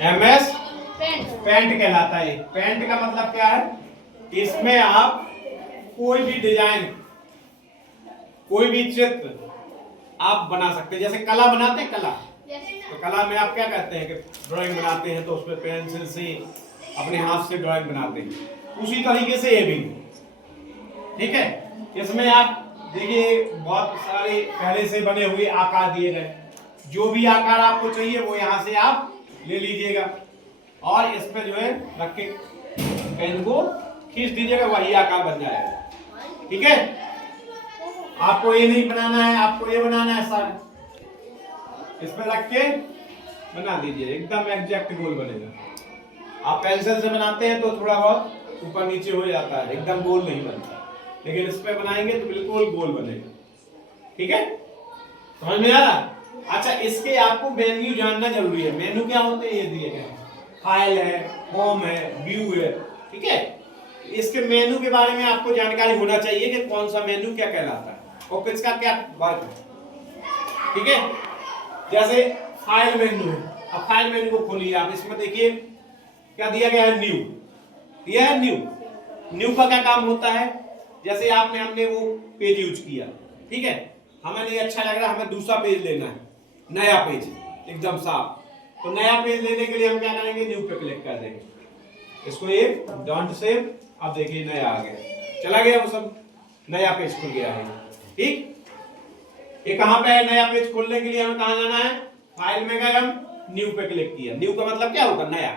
MS paint कहलाता है। Paint का मतलब क्या है, इसमें आप कोई भी डिजाइन, कोई भी चित्र आप बना सकते हैं। जैसे कला बनाते हैं, कला, तो कला में आप क्या कहते हैं कि ड्राइंग बनाते हैं तो उसमें पेंसिल से अपने हाथ से ड्राइंग बनाते हैं, उसी तरीके से ये भी, ठीक है। इसमें आप देखिए बहुत सारे पहले से बने हुए आकार दिए गए, जो भी आकार आपको चाहिए वो यहाँ से आप ले लीजिएगा और इस पर जो है रख के पेन को खींच दीजिएगा, वही आकार बन जाएगा, ठीक है। आपको ये नहीं बनाना है, आपको ये बनाना है सर, इस पर रख के बना दीजिए, एकदम एग्जैक्ट गोल बनेगा। आप पेंसिल से बनाते हैं तो थोड़ा बहुत ऊपर नीचे हो जाता है, एकदम गोल नहीं बनता, लेकिन इस पे बनाएंगे तो बिल्कुल गोल बनेगा, ठीक है। समझ में आ रहा? अच्छा, इसके आपको मेन्यू जानना जरूरी है। मेन्यू क्या होते हैं, ये दिए गए, फाइल है, होम है, व्यू है, ठीक है। इसके मेन्यू के बारे में आपको जानकारी होना चाहिए कि कौन सा मेन्यू क्या कहलाता है और किसका क्या वर्क है, ठीक है। जैसे फाइल मेन्यू है, अब फाइल मेन्यू को खोलिए आप, इसमें देखिए क्या दिया गया है, न्यू, दिया है न्यू। न्यू का क्या काम होता है, जैसे हमने वो पेज यूज किया, ठीक है, हमें नहीं अच्छा लग रहा, हमें दूसरा पेज लेना है, नया पेज एकदम साफ, तो नया पेज लेने के लिए हम क्या करेंगे, न्यू पे क्लिक कर देंगे, इसको एक डोंट सेव, अब देखिए नया आ गया, चला गया वो सब, नया पेज खुल गया है, ठीक। ये कहां पे है, नया पेज खोलने के लिए हमें कहां जाना है, फाइल में गए, हम न्यू पे क्लिक किया। न्यू का मतलब क्या होगा, नया,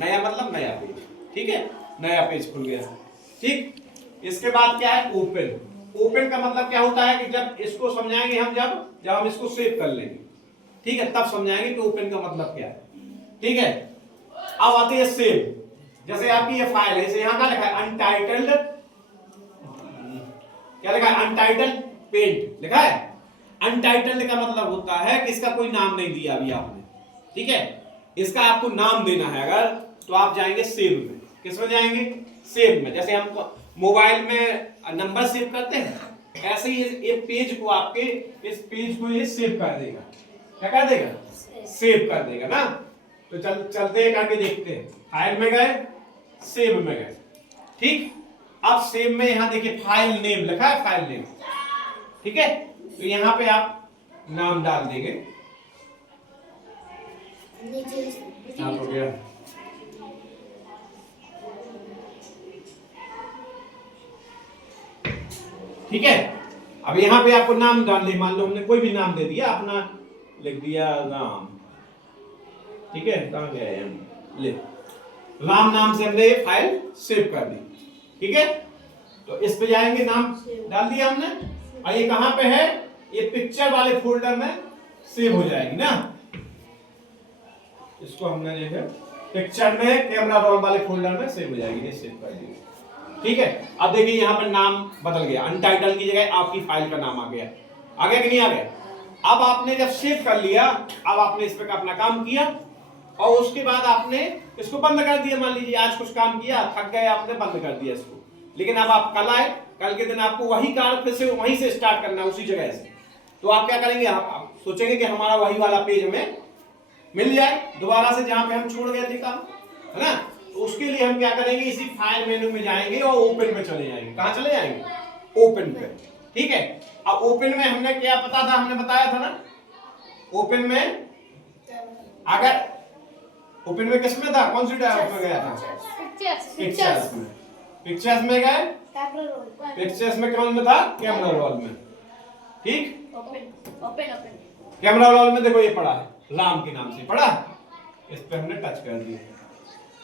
नया मतलब नया पेज, ठीक है, नया पेज खुल गया, ठीक। इसके बाद क्या है, ओपन। ओपन का मतलब क्या होता है कि जब इसको समझाएंगे हम, जब हम इसको सेव कर लेंगे, ठीक है, तब समझाएंगे कि ओपन का मतलब क्या है, ठीक है। अब आती है सेव। जैसे आपकी ये फाइल है, इसे यहां क्या लिखा है, अनटाइटल्ड, क्या लिखा है, अनटाइटल्ड पेंट लिखा है। अनटाइटल्ड का मतलब होता है कि इसका कोई नाम नहीं दिया अभी आपने, ठीक है, इसका आपको नाम देना है अगर, तो आप जाएंगे सेव में। किसमें जाएंगे, सेव में। जैसे हम मोबाइल में नंबर सेव करते हैं, ऐसे ही ये पेज को आपके, इस पेज को ये सेव कर देगा, क्या कर देगा, सेव कर देगा ना। तो चलते हैं, करके देखते हैं। फाइल में गए, सेव में गए, ठीक। अब सेव में यहां देखिए फाइल नेम लिखा है, फाइल नेम, ठीक है, तो यहां पे आप नाम डाल देंगे, हो गया, ठीक है। अब यहां पे आपको नाम डाल दे, मान लो हमने कोई भी नाम दे दिया, अपना लिख दिया राम, ठीक है, कहां गया है, ले राम नाम से हमने ये फाइल सेव कर दी, ठीक है। तो इस पे जाएंगे, नाम डाल दिया हमने, और ये कहां पे है, ये पिक्चर वाले फोल्डर में सेव हो जाएगी ना। इसको हमने जो है पिक्चर में कैमरा रोल वाले फोल्डर में सेव हो जाएगी, ये सेव कर दी, ठीक है। अब देखिए यहाँ पर नाम बदल गया, अनटाइटल की जगह आपकी फाइल का नाम आ गया, आ गया कि नहीं आ गया। अब आपने जब सेव कर लिया, अब आपने इस पे अपना काम किया और उसके बाद आपने इसको बंद कर दिया। मान लीजिए आज कुछ काम किया, थक गए, आपने बंद कर दिया इसको, लेकिन अब आप कल आए, कल के दिन आपको वही काम फिर से वहीं से स्टार्ट करना है, उसी जगह से। तो आप क्या करेंगे, आप सोचेंगे कि हमारा वही वाला पेज हमें मिल जाए दोबारा से, जहां पे हम छोड़ गए थे काम, है ना। तो उसके लिए हम क्या करेंगे, इसी फाइल मेनू में जाएंगे और ओपन पे चले जाएंगे। कहां चले जाएंगे, ओपन पे, ठीक है। अब ओपन में हमने क्या पता था, हमने बताया था ना, ओपन में अगर ओपन में किसमें था, कौन सी टाइप में गया था, पिक्चर्स में, पिक्चर्स में गए, पिक्चर्स में कौन में था, कैमरा रोल में, ठीक। कैमरा रोल में देखो ये पड़ा है, राम के नाम से पड़ा, इस पे हमने टच कर दिया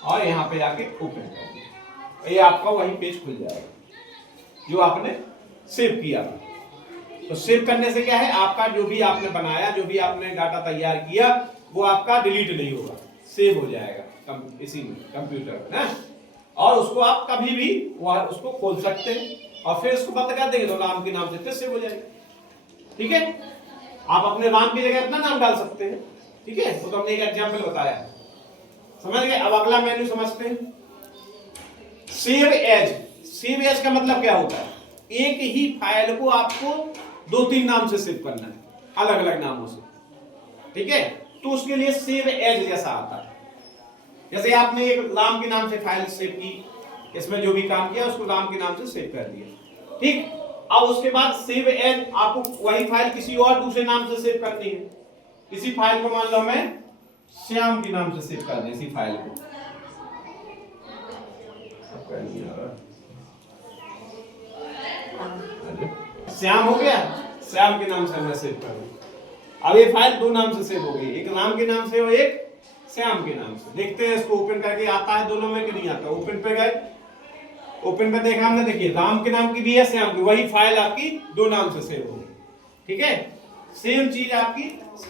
और यहाँ पे आके ओपन कर दिया, ये आपका वही पेज खुल जाएगा जो आपने सेव किया था। तो सेव करने से क्या है, आपका जो भी आपने बनाया, जो भी आपने डाटा तैयार किया, वो आपका डिलीट नहीं होगा, सेव हो जाएगा इसी में, कंप्यूटर में ना। और उसको आप कभी भी उसको खोल सकते हैं और फिर उसको बंद कर देंगे तो राम के नाम से फिर सेव हो जाएगा, ठीक है। आप अपने राम की जगह अपना नाम डाल सकते हैं, ठीक है। वो तो हमने एक एग्जांपल बताया, समझ गए। अब अगला मेन्यू समझते हैं, सेव एज। सेव एज का मतलब क्या होता है, एक ही फाइल को आपको 2-3 नाम से सेव करना है, अलग अलग नामों से, ठीक है। तो उसके लिए सेव एज जैसा आता है, जैसे आपने एक राम के नाम से फाइल सेव की, इसमें जो भी काम किया उसको राम के नाम से सेव कर दिया, ठीक। अब उसके बाद सेव एज, आपको वही फाइल किसी और दूसरे नाम से सेव करनी है। इसी फाइल को मान लो हमें श्याम के नाम से सेव कर दें, इसी फाइल को। श्याम हो गया, श्याम के नाम से मैं सेव कर दूं। अब ये फाइल दो नाम से सेव हो गई, एक राम के नाम से और एक श्याम के नाम से। देखते हैं इसको ओपन करके आता है दोनों में कि नहीं आता। ओपन पे गए, ओपन पे देखा हमने, देखिए राम के नाम की भी है, श्याम की, वही फाइल आपकी दो नाम से सेव हो गई, ठीक है। सेम चीज आपकी,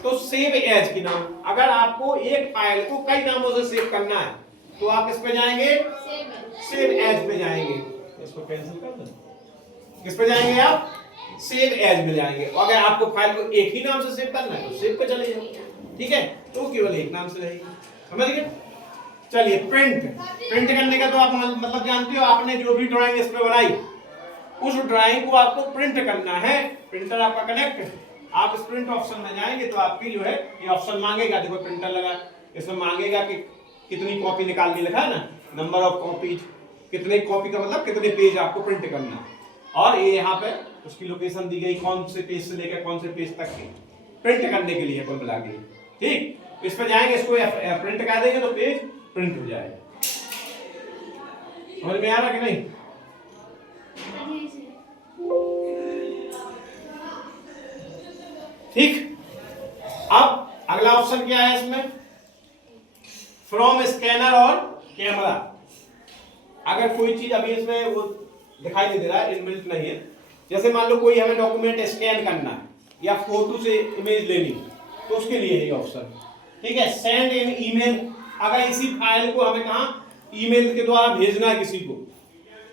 तो सेव एज की नाम, अगर आपको एक फाइल को कई नामों से सेव करना है तो आप किस पे जाएंगे, सेव एज पे जाएंगे। इसको कैंसिल कर दो, किस पे जाएंगे आप, सेव एज में जाएंगे। अगर आपको फाइल को एक ही नाम से सेव करना है तो सेव पे चले जाओ, ठीक है, तो केवल एक नाम से रहेगी, समझ गए। चलिए प्रिंट, प्रिंट करने का तो आप मतलब जानते हो, आपने जो भी ड्राइंग इस पे बनाई उस ड्राइंग को आपको प्रिंट करना है। प्रिंटर आपका कनेक्ट, आप इस प्रिंट ऑप्शन में जाएंगे तो आपकी जो है ये ऑप्शन मांगेगा, देखो प्रिंटर लगा, इसमें मांगेगा कि कितनी कॉपी निकालनी, लिखा है ना, नंबर ऑफ कॉपीज, कितने कॉपी का मतलब कितने पेज आपको प्रिंट करना है। और ये यहाँ पे उसकी लोकेशन दी गई, कौन से पेज से लेकर कौन से पेज तक की प्रिंट करने के लिए कुल मिला के, ठीक। इस पर जाएंगे, इसको प्रिंट कर देंगे तो पेज प्रिंट हो जाएगा। समझ में आ रहा कि नहीं? ठीक। अब अगला ऑप्शन क्या है इसमें, फ्रॉम स्कैनर और कैमरा। अगर कोई चीज अभी इसमें वो दिखाई नहीं दे रहा है, इनबिल्ट नहीं है, जैसे मान लो कोई हमें डॉक्यूमेंट स्कैन करना है या फोटो से इमेज लेनी, तो उसके लिए ये ऑप्शन, ठीक है। सेंड इन ईमेल, अगर इसी फाइल को हमें कहां ईमेल के द्वारा भेजना है किसी को,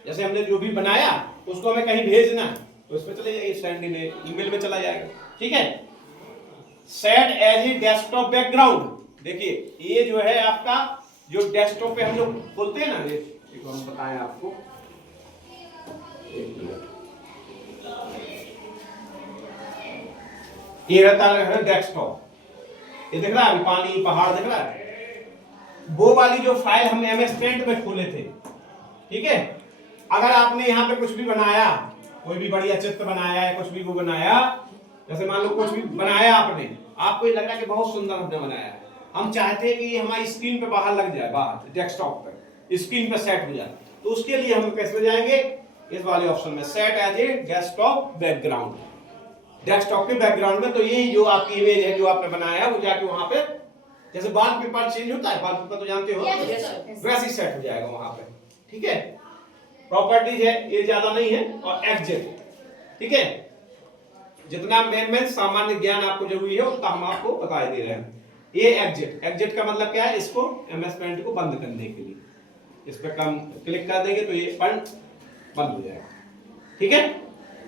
जैसे हमने जो भी बनाया उसको हमें कहीं भेजना है तो इस पे चले जाइए, सेंड इन ईमेल में चला जाएगा, ठीक है। Set as a desktop background, देखिए ये जो है आपका जो डेस्कटॉप पे हम लोग बोलते हैं ना, ये हम बताएं आपको, ये रहता है डेस्कटॉप, ये दिख रहा है पानी पहाड़ दिख रहा है, वो वाली जो फाइल हम MS पेंट में खोले थे, ठीक है। अगर आपने यहाँ पे कुछ भी बनाया, कोई भी बढ़िया चित्र बनाया है, कुछ भी वो बनाया, जैसे मान लो कुछ भी बनाया आपने, आपको ये लग रहा है कि बहुत सुंदर हमने बनाया है, हम चाहते हैं कि ये हमारी स्क्रीन पे बाहर लग जाए, बाहर डेस्कटॉप पे स्क्रीन पे सेट हो जाए, तो उसके लिए हम कैसे जाएंगे, इस वाले ऑप्शन में, set as a desktop background, desktop के बैकग्राउंड में। तो ये जो आपकी इमेज है जो आपने बनाया है वो जाके वहां पे, जैसे वॉलपेपर चेंज होता है, वॉलपेपर तो जानते हो, वैसे ही सेट हो जाएगा वहां पे, ठीक है। प्रॉपर्टीज है ये ज्यादा नहीं है, और एग्जिट, ठीक है। जितना मेन सामान्य ज्ञान आपको जरूरी है उतना हम आपको बता दे रहे हैं। ये एग्जिट, एग्जिट का मतलब क्या है, इसको MS पेंट को बंद करने के लिए इस पे कम क्लिक कर देंगे तो ये पेंट बंद हो जाएगा, ठीक है।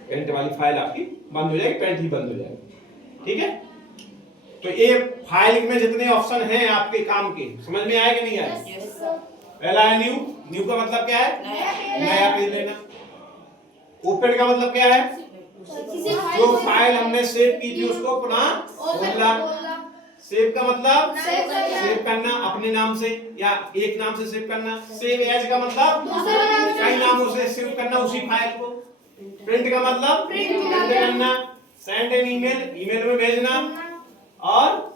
पेंट वाली फाइल आपकी बंद हो जाएगी, पेंट ही बंद हो जाएगा, ठीक है। तो ये फाइल में जितने ऑप्शन हैं आपके काम के, समझ में आया कि नहीं आया? पहला है न्यू, न्यू का मतलब क्या है, नया पेज लेना। ओपन का मतलब क्या है, जो फाइल हमने सेव की थी उसको पुनः खोलना। सेव का मतलब सेव करना अपने नाम से या एक नाम से सेव करना। सेव एज का मतलब कई नामों से सेव करना उसी फाइल को। प्रिंट का मतलब प्रिंट करना। सेंड एन ईमेल, ईमेल में भेजना। और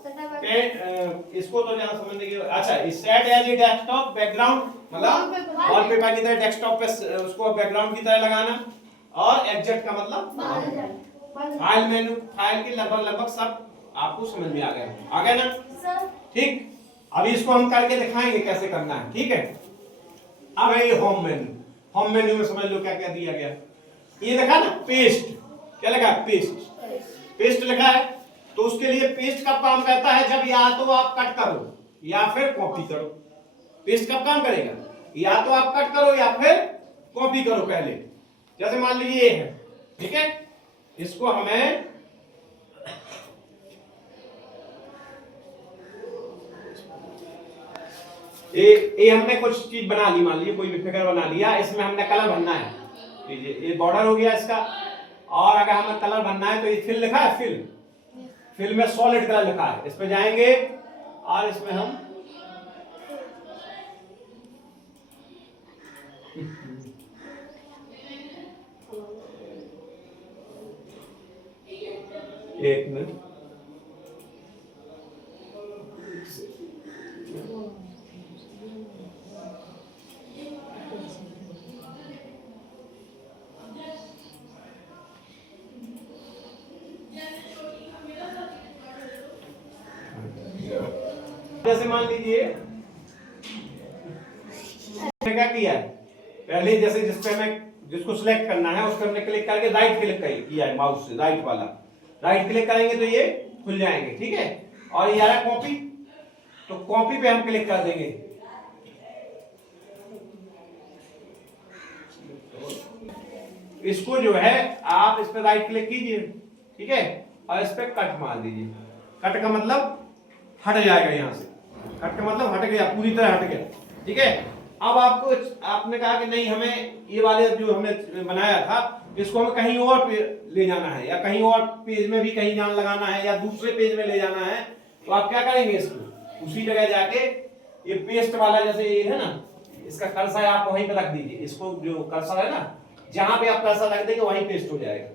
इसको तो ज्यादा समझने की, अच्छा, set as a desktop background मतलब वॉलपेपर की तरह डेस्कटॉप पे उसको बैकग्राउंड की तरह लगाना। और एग्जिट का मतलब फाइल मेनू, फाइल के लगभग सब आपको समझ में आ गया ना? ठीक, अभी इसको हम करके दिखाएंगे कैसे करना है, ठीक है। अब है ये होम मेन्यू। होम मेन्यू में समझ लो क्या क्या दिया गया। ये देखा ना, पेस्ट, क्या लिखा है, पेस्ट, पेस्ट लिखा है। तो उसके लिए पेस्ट कब काम करता है, जब या तो आप कट करो या फिर कॉपी करो। पेस्ट कब काम करेगा, या तो आप कट करो या फिर कॉपी करो। पहले जैसे मान लीजिए ये है, ठीक है, इसको हमें ये हमने कुछ चीज बना ली, मान लीजिए कोई भी फिगर बना लिया, इसमें हमने कलर भरना है। ये बॉर्डर हो गया इसका। और अगर हमें कलर भरना है तो ये फिल लिखा है, फिल, फिल में सॉलिड कलर लिखा है। इस पे जाएंगे और इसमें हम एक मिनट। जैसे मान लीजिए क्या किया है, पहले जैसे जिसपे हमें जिसको सिलेक्ट करना है उस पर हमने क्लिक करके राइट क्लिक किया है माउस से, राइट वाला राइट क्लिक करेंगे तो ये खुल जाएंगे, ठीक है। और ये आ रहा कॉपी, तो कॉपी पे हम क्लिक कर देंगे। इसको जो है आप इस पे राइट क्लिक कीजिए, ठीक है, और इस पे कट मार दीजिए। कट का मतलब हट जाएगा, यहाँ से कट का मतलब हट गया, पूरी तरह हट गया, ठीक है। अब आपको आपने कहा कि नहीं हमें ये वाले जो हमने बनाया था इसको हमें कहीं और पे ले जाना है, या कहीं और पेज में भी कहीं जान लगाना है, या दूसरे पेज में ले जाना है, तो आप क्या करेंगे, इसको उसी जगह जाके ये पेस्ट वाला जैसे ये है ना, इसका कर्सर आप वहीं पे रख दीजिए। इसको जो कर्सर है ना, जहां पे आप कर्सर रख देंगे वहीं पेस्ट हो जाएगा।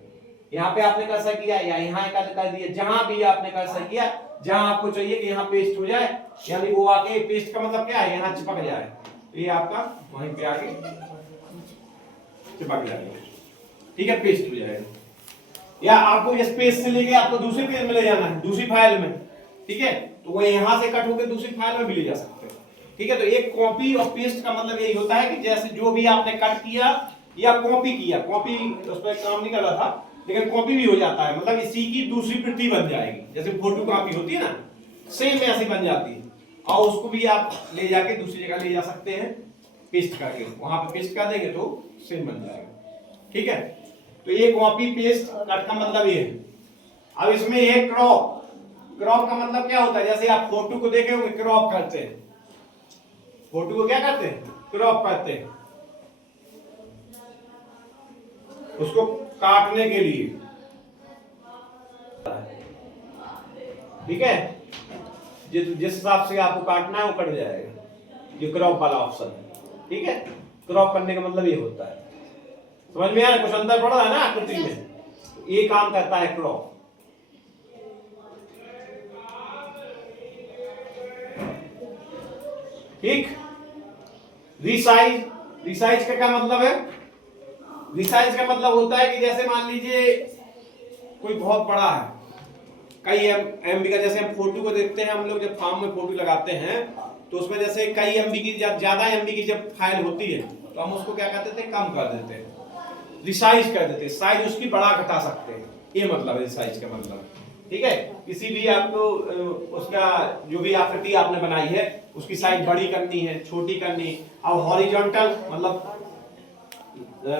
यहाँ पे आपने कर्सर किया या यहाँ कर दिया, जहां भी आपने कर्सर किया, जहां आपको चाहिए कि यहाँ पेस्ट हो जाए, यानी वो आके पेस्ट का मतलब क्या है, यहाँ चिपक जाए, तो ये आपका वहीं पे आके चिपक जाएगा, ठीक है, पेस्ट हो जाएगा। या आपको इस पेज से लेके आपको दूसरे पेज में ले जाना है, दूसरी फाइल में, ठीक है, तो वो यहाँ से कट होकर दूसरी फाइल में भी ले जा सकते हैं, ठीक है। तो एक कॉपी और पेस्ट का मतलब यही होता है कि जैसे जो भी आपने कट किया या कॉपी किया, कॉपी उस पर काम नहीं कर रहा था लेकिन कॉपी भी हो जाता है, मतलब इसी की दूसरी प्रति बन जाएगी, जैसे फोटो कॉपी होती है ना, सेम ऐसी बन जाती है। और उसको भी आप ले जाके दूसरी जगह ले जा सकते हैं, पेस्ट करके वहां पे पेस्ट कर देंगे तो सेम बन जाएगा, ठीक है। तो ये कॉपी पेस्ट कट का मतलब ये है। अब इसमें ये क्रॉप, क्रॉप का मतलब क्या होता है, जैसे आप फोटो को देखे होंगे क्रॉप करते हैं, फोटो को क्या करते हैं, क्रॉप करते हैं, उसको काटने के लिए, ठीक है, जिस हिसाब से आपको काटना है वो कट जाएगा, ये क्रॉप वाला ऑप्शन है, ठीक है। क्रॉप करने का मतलब ये होता है, समझ में आया, कुछ अंदर पड़ा है ना आकृति में, ये काम करता है क्रॉप। ठीक। रिसाइज, रिसाइज का क्या मतलब है, रिसाइज का मतलब होता है कि जैसे मान लीजिए कोई बहुत बड़ा है, कई एमबी का, जैसे हम फोटो को देखते हैं हम लोग जब फार्म में फोटो लगाते हैं तो उसमें जैसे कई एमबी की, ज्यादा एमबी की जब फाइल होती है तो हम उसको क्या कहते थे, कम कर देते हैं, रिसाइज कर देते हैं, साइज उसकी बड़ा घटा सकते हैं, ये मतलब है रिसाइज का मतलब, ठीक है। किसी भी आपको उसका जो भी आकृति आपने बनाई है उसकी साइज बड़ी करनी है, छोटी करनी, और हॉरिजॉन्टल मतलब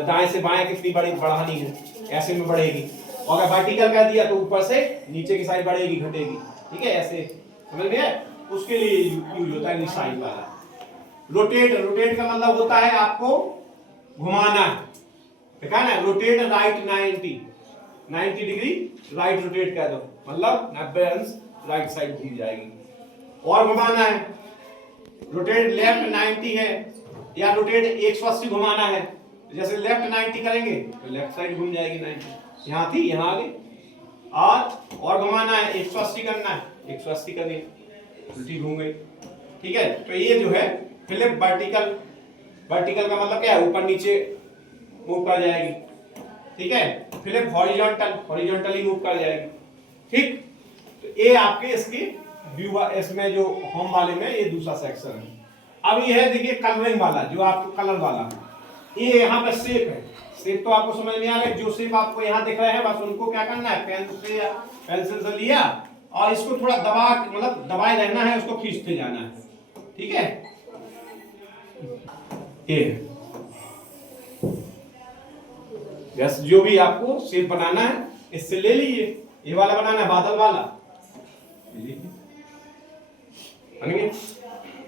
दाएं से बाएं कितनी बड़ी बढ़ानी है, ऐसे में बढ़ेगी, और अगर वर्टिकल कर दिया तो ऊपर से नीचे की साइड बढ़ेगी घटेगी, ठीक है, ऐसे समझ में है, उसके लिए यूज होता है रिसाइज वाला। रोटेट, रोटेट का मतलब होता है आपको घुमाना, ठीक है ना, rotate right 90 degree right rotate कर दो, मतलब 90 अंश राइट साइड घूम जाएगी। और घुमाना है, रोटेट लेफ्ट 90 है, या रोटेट 180 घुमाना है, जैसे लेफ्ट 90 करेंगे तो लेफ्ट साइड घूम जाएगी 90, यहाँ थी यहाँ आ गई। और घुमाना है 180 करना है, 180 करनी, उल्टी घूम गई, ठीक है। तो ये जो है फ्लिप वर्टिकल, वर्टिकल का मतलब क्या है, ऊपर नीचे मूव कर जाएगी, ठीक है। फ्लिप हॉरिजॉन्टल, हॉरिजॉन्टली मूव कर जाएगी, ठीक। तो ये आपके इसकी व्यू, इसमें जो होम वाले में ये दूसरा सेक्शन है। अब ये है देखिए कलरिंग वाला, जो आपको कलर वाला, ये यहाँ पे शेप है, शेप तो आपको समझ में आ रहा है, जो शेप आपको यहाँ दिख रहा है बस उनको क्या करना है, पेन से या पेंसिल से लिया और इसको थोड़ा दबा, मतलब दबाए रहना है, उसको खींचते जाना है, ठीक है। ये बस जो भी आपको शेप बनाना है इससे ले लीजिए, ये वाला बनाना है बादल वाला,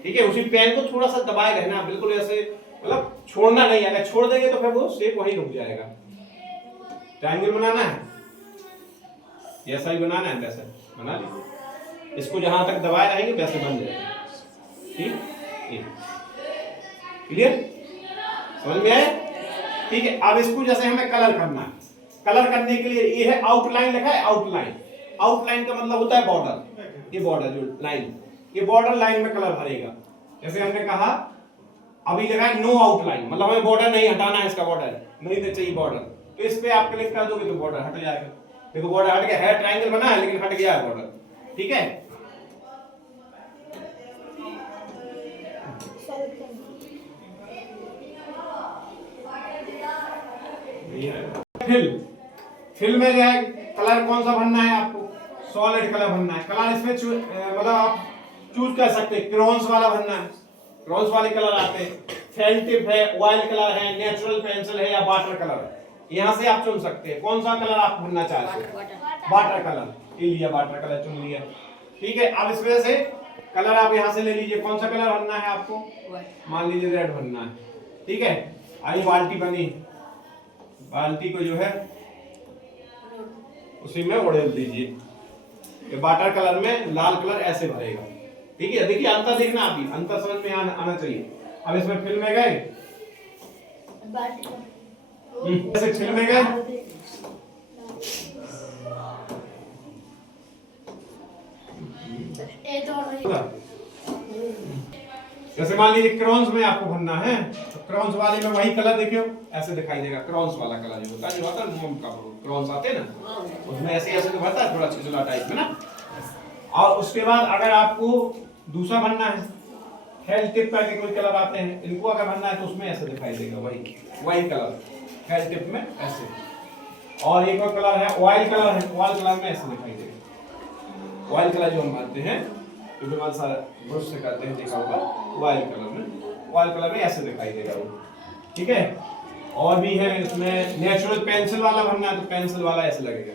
ठीक है। उसी पेन को थोड़ा सा दबाए रहना, बिल्कुल ऐसे मतलब छोड़ना नहीं, अगर छोड़ देंगे तो फिर वो शेप वहीं रुक जाएगा। ट्रायंगल बनाना है, ऐसा ही बनाना है, वैसे बना लीजिए, इसको जहां तक दबाए रहेंगे वैसे बन जाएगा, ठीक, क्लियर, समझ में आया? ठीक है, अब इसको जैसे हमें कलर करना है, कलर करने के लिए ये है आउटलाइन लिखा है, आउटलाइन। आउटलाइन का मतलब होता है बॉर्डर, ये बॉर्डर जो लाइन, ये बॉर्डर लाइन में कलर भरेगा। जैसे हमने कहा अभी लिखा है नो आउटलाइन, मतलब हमें बॉर्डर नहीं हटाना है, इसका बॉर्डर नहीं तो चाहिए बॉर्डर, तो इस पे आप क्लिक कर दोगे तो बॉर्डर हट जाएगा। देखो बॉर्डर हट गया है, ट्रायंगल बना है लेकिन हट गया है बॉर्डर। ठीक है, फिल में क्या है, कलर कौन सा भरना है आपको, सॉलिड कलर भरना है। कलर इसमें मतलब आप चूज कर सकते हैं, क्रॉन्स वाला भरना है, क्रॉन्स वाले कलर आते हैं, फेल टिप है, ऑयल कलर है, नेचुरल पेंसिल है या वाटर कलर है। यहाँ से आप चुन सकते हैं कौन सा कलर आप भरना चाहते हैं। वाटर कलर ये लिया, वाटर कलर चुन लिया। ठीक है, अब इस वजह से कलर आप यहाँ से ले लीजिए, कौन सा कलर भरना है आपको, मान लीजिए रेड भरना है। ठीक है, आई बाल्टी बनी, बाल्टी को जो है उसी में उड़ेल दीजिए। वाटर कलर में लाल कलर ऐसे भरेगा। ठीक है, देखिए अंतर देखना, अभी अंतर समझ में आना चाहिए। अब इसमें फिल में गए, ऐसे फिल में गए, जैसे मान लीजिए क्रॉन्स में आपको भरना है, तो क्रॉन्स वाले में वही कलर देखियो ऐसे दिखाई देगा। क्रॉन्स वाला कलर जो होता है मोम का क्रॉन्स आते हैं ना, उसमें ऐसे ऐसे तो भरता है थोड़ा छिछला टाइप में ना। और उसके बाद अगर आपको दूसरा भरना है, हेल टिप करके कोई कलर आते हैं, इनको अगर भरना है तो उसमें ऐसे दिखाई देगा वही कलर हेल टिप में ऐसे। और एक और कलर है ऑयल कलर है, ऑयल कलर में ऐसे दिखाई देगा। ऑयल कलर जो हम भरते हैं जो भी बहुत सारा ब्रश से करते हैं, देखा होगा ऑयल कलर में, ऑयल कलर में ऐसे दिखाई देगा वो। ठीक है, और भी है इसमें नेचुरल पेंसिल वाला भरना है तो पेंसिल वाला ऐसे लगेगा,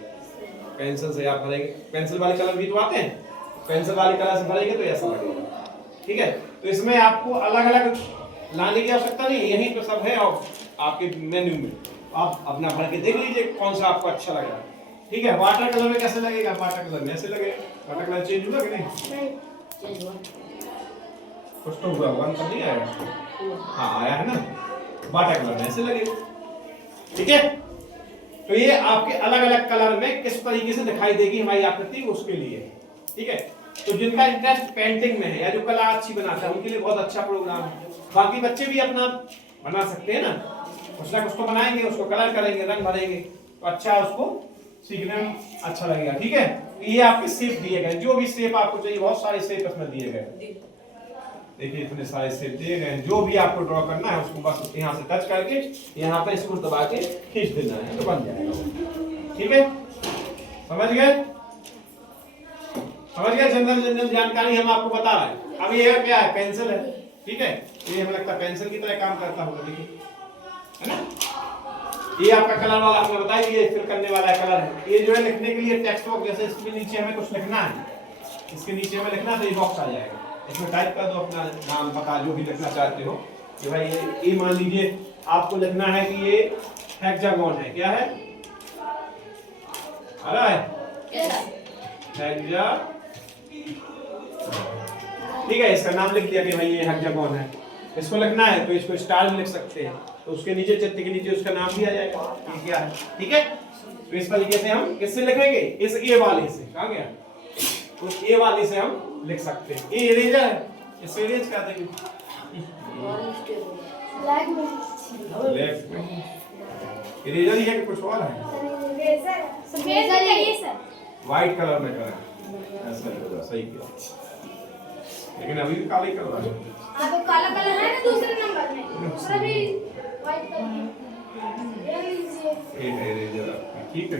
पेंसिल से आप भरेंगे। पेंसिल वाले कलर भी तो आते हैं, पेंसिल वाले कलर से भरेंगे तो ऐसा लगेगा। ठीक है, तो इसमें आपको अलग अलग लाने की आवश्यकता नहीं, यहीं पे सब है और आपके मेन्यू में आप अपना भर के देख लीजिए कौन सा आपको अच्छा लग रहा है। ठीक है, वाटर कलर में कैसे लगेगा, वाटर कलर में ऐसे लगेगा। वाटर कलर चेंज हुआ कि नहीं? कुछ तो हुआ, वन तो नहीं आया? हाँ आया है ना, वाटर कलर में ऐसे लगेगा। ठीक है, तो ये आपके अलग अलग कलर में किस तरीके से दिखाई देगी हमारी आकृति उसके लिए। ठीक है, तो जिनका इंटरेस्ट पेंटिंग में है या जो कला अच्छी बनाता है उनके लिए बहुत अच्छा प्रोग्राम है। बाकी बच्चे भी अपना बना सकते हैं ना, कुछ ना कुछ तो बनाएंगे, उसको कलर करेंगे, रंग भरेंगे तो अच्छा उसको सीखने में अच्छा लगेगा। ठीक है, ये आपके शेप दिए गए, जो भी शेप आपको चाहिए, बहुत सारे शेप इसमें दिए गए। देखिए इतने सारे शेप दिए गए, जो भी आपको ड्रॉ करना है उसको बस यहाँ से टच करके यहाँ पे इसको दबा के खींच देना है तो बन जाएगा। ठीक है, समझ गए? समझ गए? जनरल जानकारी हम आपको बता रहे हैं। अब ये क्या है, पेंसिल है। ठीक है, ये हमें लगता है पेंसिल की तरह काम करता होगा, देखिए है ना। ये आपका कलर वाला हमें बताइए, ये फिल करने वाला कलर है। ये जो है लिखने के लिए टेक्स्ट बॉक्स, जैसे इसके नीचे हमें कुछ लिखना है, इसके नीचे हमें लिखना है तो ये बॉक्स आ जाएगा, इसमें टाइप कर दो अपना नाम पता जो भी लिखना चाहते हो कि भाई ये मान लीजिए आपको लिखना है कि ये हेक्सागोन है। क्या है? आ रहा है हेक्सा। ठीक है, इसका नाम लिख दिया कि भाई ये हेक्सागोन है। इसको लिखना है तो इसको स्टार में लिख सकते हैं, तो उसके नीचे चित्र के नीचे उसका नाम भी आ जाएगा ये क्या है। ठीक है, तो इस तरीके से हम किससे लिखेंगे, इस ए वाले से। कहाँ गया? उस ए वाले से हम लिख सकते हैं। ये इरेजर है, इससे इरेज कर देंगे लेफ्ट में। इरेजर ही है कि कुछ और है? व्हाइट कलर में करें ऐसा सही किया, लेकिन अभी भी काले कलर है। हाँ तो काला कलर है ना दूसरे नंबर में, दूसरा भी व्हाइट कलर ये लीजिए। ये है इरेजर आपका। ठीक है,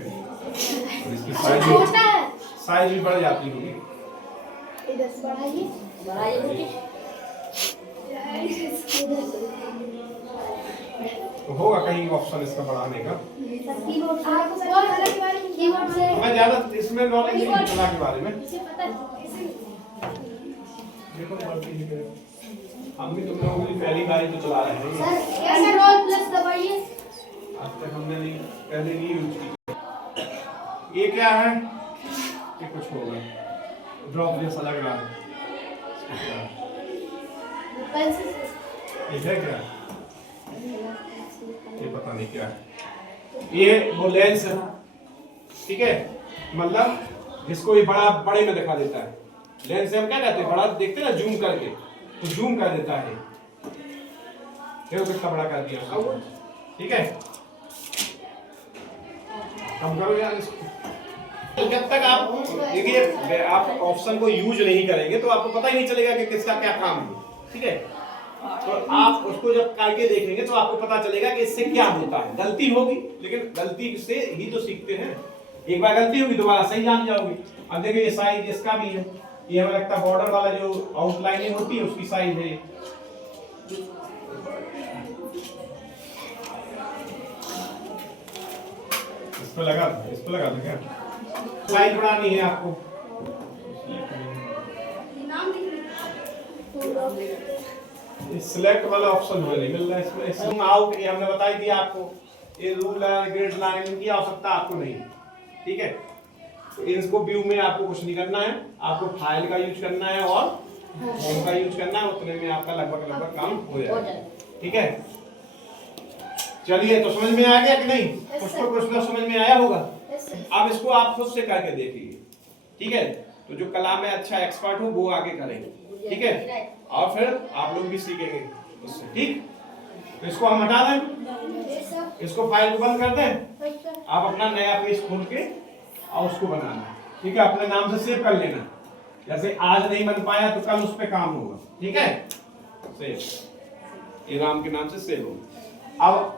और इसकी छोटा है, साइज भी बढ़ जाती होगी। इधर से बढ़ाइए तो होगा कहीं ऑप्शन इसका बढ़ाने का। कीबोर्ड कीबोर्ड से मैं ज्यादा इसमें नॉलेज नहीं है कला के बारे में। इसे पता है देखो हम भी तुम लोगों की पहली बार ही तो चला रहे हैं। सर कंट्रोल प्लस दबाइए। आज तक हमने नहीं पहले नहीं यूज की। ये क्या है? ये कुछ होगा ड्रॉप जैसा लग रहा है। पेंसिल ये है क्या? ये पता नहीं क्या है, ये वो लेंस है, ठीक है, मतलब जिसको ये बड़ा बड़े में दिखा देता है। लेंस से हम क्या कहते हैं, बड़ा देखते हैं ना जूम करके, तो जूम कर देता है। देखो कितना बड़ा कर दिया उसने, ठीक है। कम करो यार इसको। तो जब तक आप देखिए आप ऑप्शन को यूज नहीं करेंगे तो आपको पता ही नहीं चलेगा कि किसका क्या काम है, ठीक है। तो आप उसको जब करके देखेंगे तो आपको पता चलेगा कि इससे क्या होता है। गलती होगी, लेकिन गलती से ही तो सीखते हैं। एक बार गलती होगी दोबारा सही जान जाओगे। अब देखिए ये साइज इसका भी है, ये हमें लगता है बॉर्डर वाला जो आउटलाइनिंग होती है उसकी साइज है। इस पे लगा दो क्या, साइज बढ़ानी है आपको। सिलेक्ट वाला ऑप्शन हमें नहीं मिल रहा है इसमें। जूम आउट ये हमने बताई दिया आपको, ये रूलर ग्रिड लाइन इनकी आवश्यकता आपको नहीं, ठीक है। इनको व्यू में आपको कुछ नहीं करना है, आपको फाइल का यूज करना है और होम का यूज करना है, उतने में आपका लगभग काम हो जाएगा, ठीक है। चलिए, तो समझ में आ गया कि नहीं? कुछ तो प्रश्न समझ में आया होगा। अब इसको आप खुद से करके देखिए, ठीक है। तो जो कला में अच्छा एक्सपर्ट हो वो आगे करेंगे, ठीक है, और फिर आप लोग भी सीखेंगे उससे, ठीक। तो इसको हम हटा दें, इसको फाइल को बंद कर दें, आप अपना नया पेज खोल के और उसको बनाना, ठीक है। अपने नाम से सेव कर लेना, जैसे आज नहीं बन पाया तो कल उस पे काम होगा, ठीक है। सेव, ये राम के नाम से सेव होगा। अब